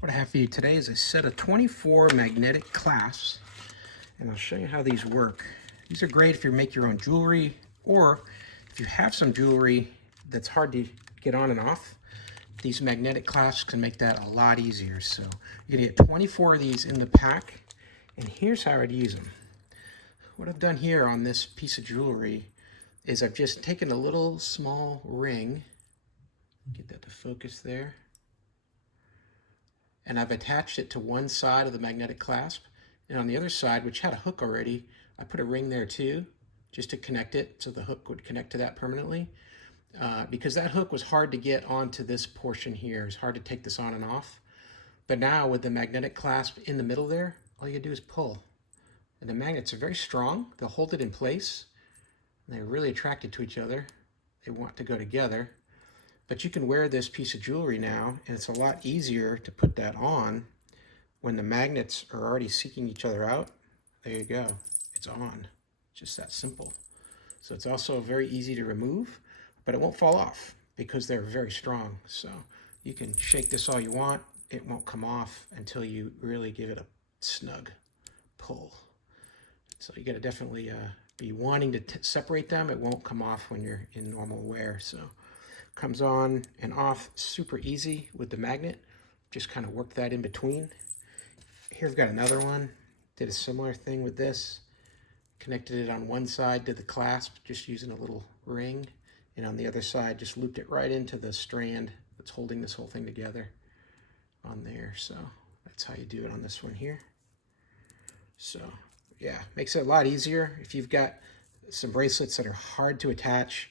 What I have for you today is a set of 24 magnetic clasps, and I'll show you how these work. These are great if you make your own jewelry, or if you have some jewelry that's hard to get on and off. These magnetic clasps can make that a lot easier. So you're gonna get 24 of these in the pack, and here's how I'd use them. What I've done here on this piece of jewelry is I've just taken a little small ring, get that to focus there, and I've attached it to one side of the magnetic clasp, and on the other side, which had a hook already, I put a ring there too, just to connect it so the hook would connect to that permanently. Because that hook was hard to get onto this portion here. It's hard to take this on and off. But now with the magnetic clasp in the middle there, all you do is pull. And the magnets are very strong. They'll hold it in place. And they're really attracted to each other. They want to go together. But you can wear this piece of jewelry now, and it's a lot easier to put that on when the magnets are already seeking each other out. There you go. It's on. Just that simple. So it's also very easy to remove, but it won't fall off because they're very strong. So you can shake this all you want. It won't come off until you really give it a snug pull. So you got to definitely be wanting to separate them. It won't come off when you're in normal wear. So comes on and off super easy with the magnet. Just kind of work that in between. Here I've got another one. Did a similar thing with this. Connected it on one side to the clasp, just using a little ring. And on the other side, just looped it right into the strand that's holding this whole thing together on there. So that's how you do it on this one here. So yeah, makes it a lot easier. If you've got some bracelets that are hard to attach,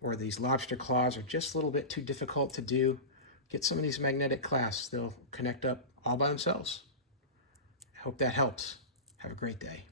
or these lobster claws are just a little bit too difficult to do, get some of these magnetic clasps. They'll connect up all by themselves. I hope that helps. Have a great day.